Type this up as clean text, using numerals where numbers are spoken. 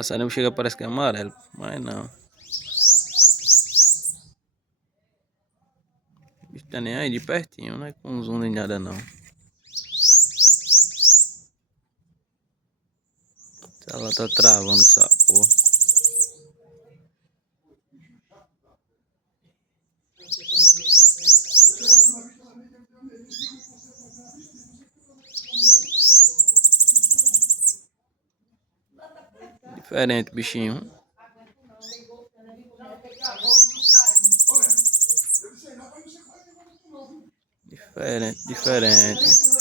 Passarinho chega, parece que é amarelo, mas não. O bicho tá nem aí de pertinho, não é com zoom nem nada não. Ela tá travando com essa porra. Diferente, bichinho. Diferente, diferente.